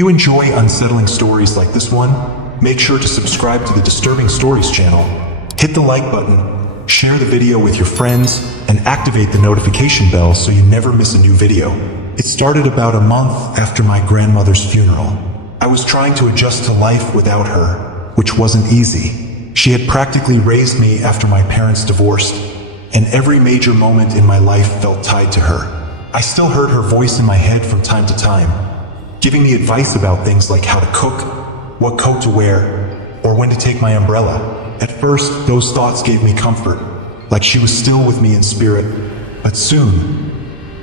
you enjoy unsettling stories like this one, make sure to subscribe to the Disturbing Stories channel, hit the like button, share the video with your friends, and activate the notification bell so you never miss a new video. It started about a month after my grandmother's funeral. I was trying to adjust to life without her, which wasn't easy. She had practically raised me after my parents divorced, and every major moment in my life felt tied to her. I still heard her voice in my head from time to time, giving me advice about things like how to cook, what coat to wear, or when to take my umbrella. At first, those thoughts gave me comfort, like she was still with me in spirit, but soon,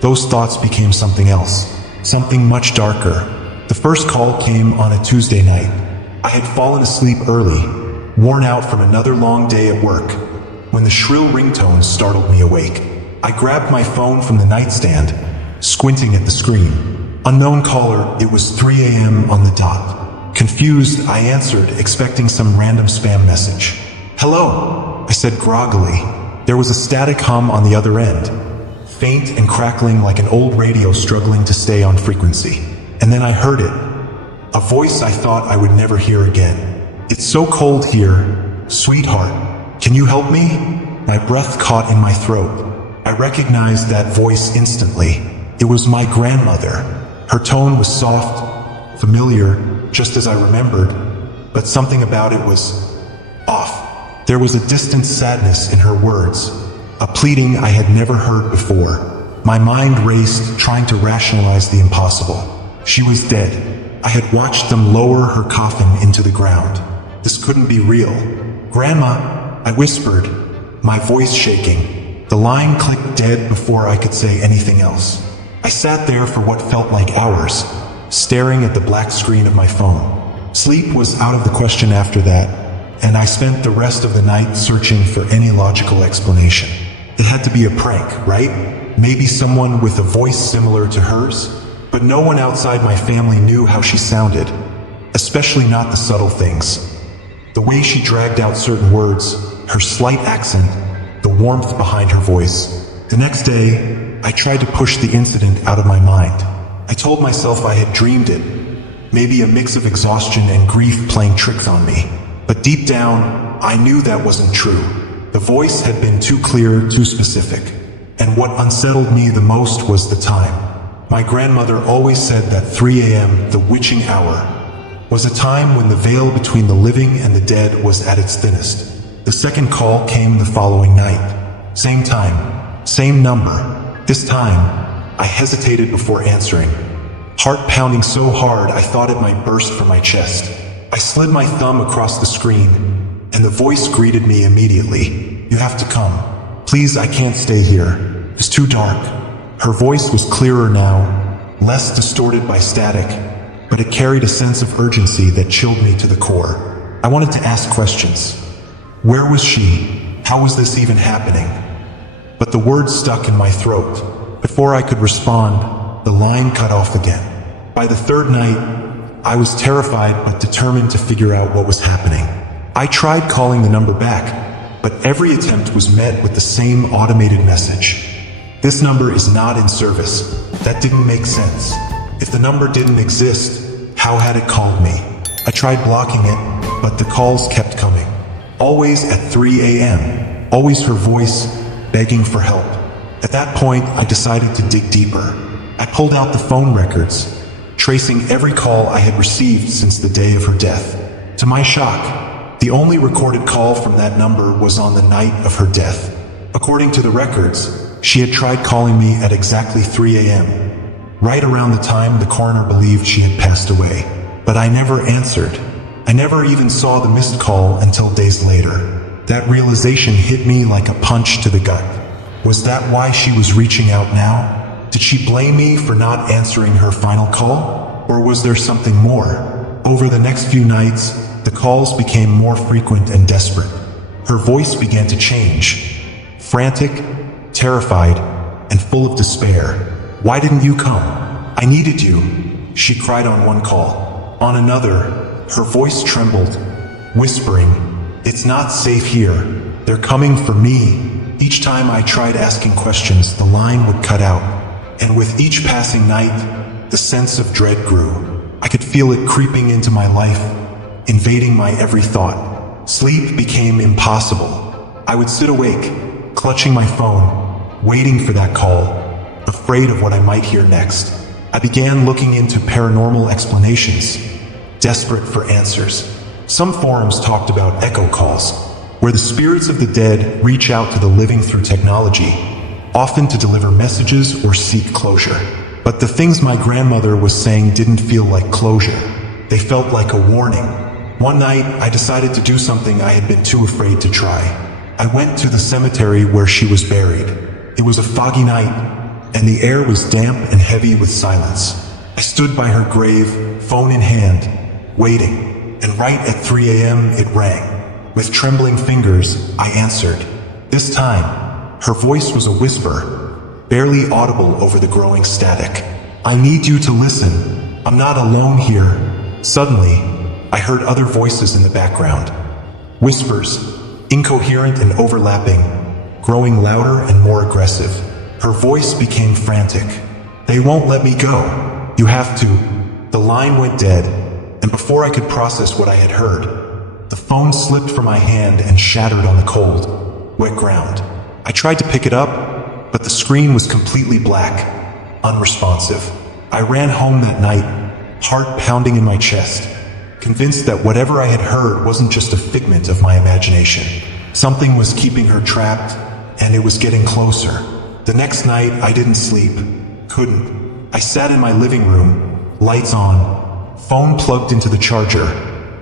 those thoughts became something else, something much darker. The first call came on a Tuesday night. I had fallen asleep early, worn out from another long day at work, when the shrill ringtone startled me awake. I grabbed my phone from the nightstand, squinting at the screen. Unknown caller, it was 3 a.m. on the dot. Confused, I answered, expecting some random spam message. "Hello," I said groggily. There was a static hum on the other end, faint and crackling like an old radio struggling to stay on frequency. And then I heard it, a voice I thought I would never hear again. "It's so cold here, sweetheart. Can you help me?" My breath caught in my throat. I recognized that voice instantly. It was my grandmother. Her tone was soft, familiar, just as I remembered, but something about it was off. There was a distant sadness in her words, a pleading I had never heard before. My mind raced, trying to rationalize the impossible. She was dead. I had watched them lower her coffin into the ground. This couldn't be real. "Grandma," I whispered, my voice shaking. The line clicked dead before I could say anything else. I sat there for what felt like hours, staring at the black screen of my phone. Sleep was out of the question after that, and I spent the rest of the night searching for any logical explanation. It had to be a prank, right? Maybe someone with a voice similar to hers? But no one outside my family knew how she sounded, especially not the subtle things. The way she dragged out certain words, her slight accent, the warmth behind her voice. The next day, I tried to push the incident out of my mind. I told myself I had dreamed it, maybe a mix of exhaustion and grief playing tricks on me. But deep down, I knew that wasn't true. The voice had been too clear, too specific. And what unsettled me the most was the time. My grandmother always said that 3 a.m., the witching hour, was a time when the veil between the living and the dead was at its thinnest. The second call came the following night. Same time, same number. This time, I hesitated before answering, heart pounding so hard I thought it might burst from my chest. I slid my thumb across the screen, and the voice greeted me immediately. "You have to come. Please, I can't stay here. It's too dark." Her voice was clearer now, less distorted by static, but it carried a sense of urgency that chilled me to the core. I wanted to ask questions. Where was she? How was this even happening? But the words stuck in my throat. Before I could respond, the line cut off again. By the third night, I was terrified but determined to figure out what was happening. I tried calling the number back, but every attempt was met with the same automated message. "This number is not in service." That didn't make sense. If the number didn't exist, how had it called me? I tried blocking it, but the calls kept coming. Always at 3 a.m., always her voice, begging for help. At that point, I decided to dig deeper. I pulled out the phone records, tracing every call I had received since the day of her death. To my shock, the only recorded call from that number was on the night of her death. According to the records, she had tried calling me at exactly 3 a.m., right around the time the coroner believed she had passed away. But I never answered. I never even saw the missed call until days later. That realization hit me like a punch to the gut. Was that why she was reaching out now? Did she blame me for not answering her final call? Or was there something more? Over the next few nights, the calls became more frequent and desperate. Her voice began to change, frantic, terrified, and full of despair. "Why didn't you come? I needed you," she cried on one call. On another, her voice trembled, whispering, "It's not safe here. They're coming for me." Each time I tried asking questions, the line would cut out, and with each passing night, the sense of dread grew. I could feel it creeping into my life, invading my every thought. Sleep became impossible. I would sit awake, clutching my phone, waiting for that call, afraid of what I might hear next. I began looking into paranormal explanations, desperate for answers. Some forums talked about echo calls, where the spirits of the dead reach out to the living through technology, often to deliver messages or seek closure. But the things my grandmother was saying didn't feel like closure. They felt like a warning. One night, I decided to do something I had been too afraid to try. I went to the cemetery where she was buried. It was a foggy night, and the air was damp and heavy with silence. I stood by her grave, phone in hand, waiting, and right at 3 a.m. it rang. With trembling fingers, I answered. This time, her voice was a whisper, barely audible over the growing static. I need you to listen. I'm not alone here. Suddenly, I heard other voices in the background. Whispers, incoherent and overlapping, growing louder and more aggressive. Her voice became frantic. They won't let me go. You have to. The line went dead, and before I could process what I had heard, the phone slipped from my hand and shattered on the cold, wet ground. I tried to pick it up, but the screen was completely black, unresponsive. I ran home that night, heart pounding in my chest, convinced that whatever I had heard wasn't just a figment of my imagination. Something was keeping her trapped, and it was getting closer. The next night, I didn't sleep. Couldn't. I sat in my living room, lights on, phone plugged into the charger,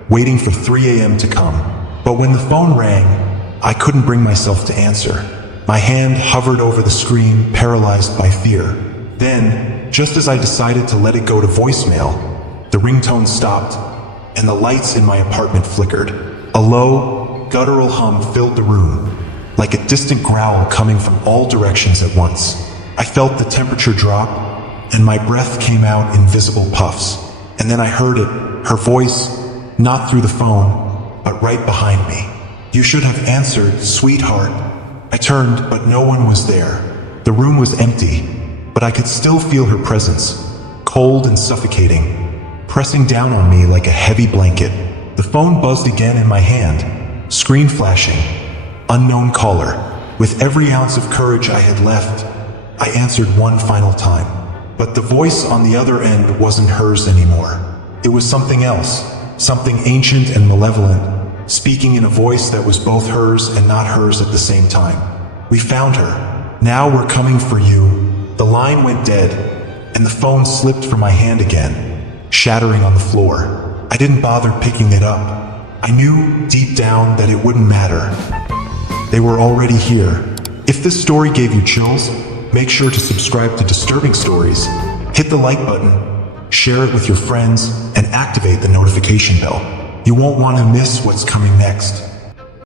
waiting for 3 a.m. to come. But when the phone rang, I couldn't bring myself to answer. My hand hovered over the screen, paralyzed by fear. Then, just as I decided to let it go to voicemail, the ringtone stopped, and the lights in my apartment flickered. A low, guttural hum filled the room, like a distant growl coming from all directions at once. I felt the temperature drop, and my breath came out in visible puffs. And then I heard it, her voice, not through the phone, but right behind me. You should have answered, sweetheart. I turned, but no one was there. The room was empty, but I could still feel her presence, cold and suffocating, pressing down on me like a heavy blanket. The phone buzzed again in my hand, screen flashing, unknown caller. With every ounce of courage I had left, I answered one final time. But the voice on the other end wasn't hers anymore. It was something else. Something ancient and malevolent, speaking in a voice that was both hers and not hers at the same time. We found her. Now we're coming for you. The line went dead, and the phone slipped from my hand again, shattering on the floor. I didn't bother picking it up. I knew, deep down, that it wouldn't matter. They were already here. If this story gave you chills, make sure to subscribe to Disturbing Stories, hit the like button, share it with your friends, and activate the notification bell. You won't want to miss what's coming next.